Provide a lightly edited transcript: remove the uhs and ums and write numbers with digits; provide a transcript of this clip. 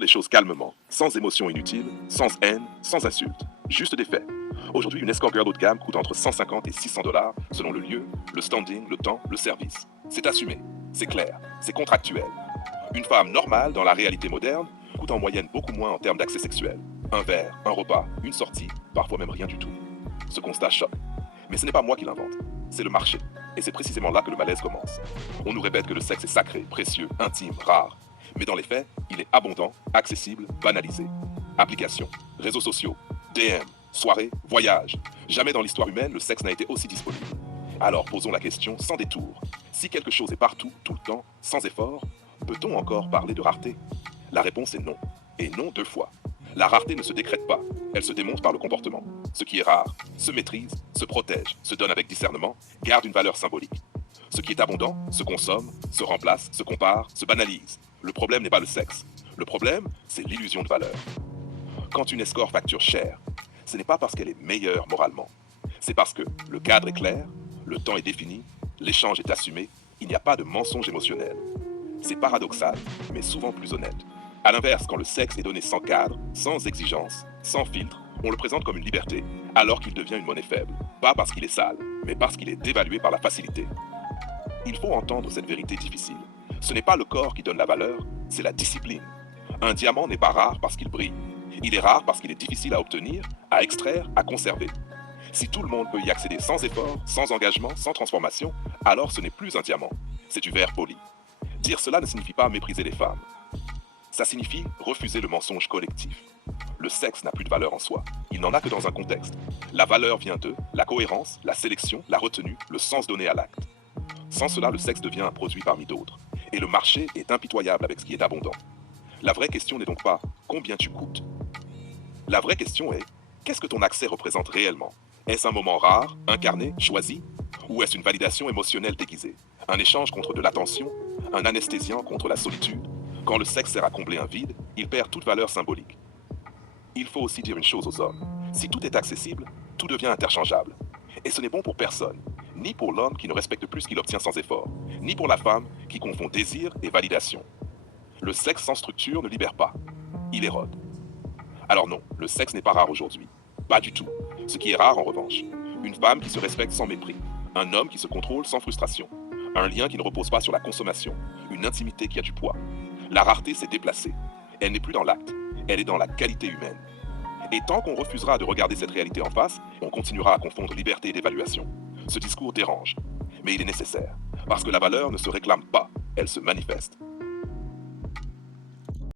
Les choses calmement, sans émotion inutile, sans haine, sans insulte, juste des faits. Aujourd'hui, une escort girl haut de gamme coûte entre 150 et 600 dollars selon le lieu, le standing, le temps, le service. C'est assumé, c'est clair, c'est contractuel. Une femme normale dans la réalité moderne coûte en moyenne beaucoup moins en termes d'accès sexuel. Un verre, un repas, une sortie, parfois même rien du tout. Ce constat choque. Mais ce n'est pas moi qui l'invente, c'est le marché. Et c'est précisément là que le malaise commence. On nous répète que le sexe est sacré, précieux, intime, rare. Mais dans les faits, il est abondant, accessible, banalisé. Applications, réseaux sociaux, DM, soirées, voyages. Jamais dans l'histoire humaine, le sexe n'a été aussi disponible. Alors posons la question sans détour. Si quelque chose est partout, tout le temps, sans effort, peut-on encore parler de rareté? La réponse est non. Et non 2 fois. La rareté ne se décrète pas, elle se démontre par le comportement. Ce qui est rare se maîtrise, se protège, se donne avec discernement, garde une valeur symbolique. Ce qui est abondant se consomme, se remplace, se compare, se banalise. Le problème n'est pas le sexe. Le problème, c'est l'illusion de valeur. Quand une escort facture cher, ce n'est pas parce qu'elle est meilleure moralement. C'est parce que le cadre est clair, le temps est défini, l'échange est assumé, il n'y a pas de mensonge émotionnel. C'est paradoxal, mais souvent plus honnête. A l'inverse, quand le sexe est donné sans cadre, sans exigence, sans filtre, on le présente comme une liberté, alors qu'il devient une monnaie faible. Pas parce qu'il est sale, mais parce qu'il est dévalué par la facilité. Il faut entendre cette vérité difficile. Ce n'est pas le corps qui donne la valeur, c'est la discipline. Un diamant n'est pas rare parce qu'il brille. Il est rare parce qu'il est difficile à obtenir, à extraire, à conserver. Si tout le monde peut y accéder sans effort, sans engagement, sans transformation, alors ce n'est plus un diamant, c'est du verre poli. Dire cela ne signifie pas mépriser les femmes. Ça signifie refuser le mensonge collectif. Le sexe n'a plus de valeur en soi, il n'en a que dans un contexte. La valeur vient de la cohérence, la sélection, la retenue, le sens donné à l'acte. Sans cela, le sexe devient un produit parmi d'autres. Et le marché est impitoyable avec ce qui est abondant. La vraie question n'est donc pas combien tu coûtes. La vraie question est qu'est-ce que ton accès représente réellement? Est-ce un moment rare, incarné, choisi? Ou est-ce une validation émotionnelle déguisée? Un échange contre de l'attention? Un anesthésiant contre la solitude? Quand le sexe sert à combler un vide, il perd toute valeur symbolique. Il faut aussi dire une chose aux hommes. Si tout est accessible, tout devient interchangeable. Et ce n'est bon pour personne, ni pour l'homme qui ne respecte plus ce qu'il obtient sans effort, ni pour la femme qui confond désir et validation. Le sexe sans structure ne libère pas, il érode. Alors non, le sexe n'est pas rare aujourd'hui. Pas du tout. Ce qui est rare en revanche, une femme qui se respecte sans mépris, un homme qui se contrôle sans frustration, un lien qui ne repose pas sur la consommation, une intimité qui a du poids. La rareté s'est déplacée. Elle n'est plus dans l'acte, elle est dans la qualité humaine. Et tant qu'on refusera de regarder cette réalité en face, on continuera à confondre liberté et dévaluation. Ce discours dérange, mais il est nécessaire, parce que la valeur ne se réclame pas, elle se manifeste.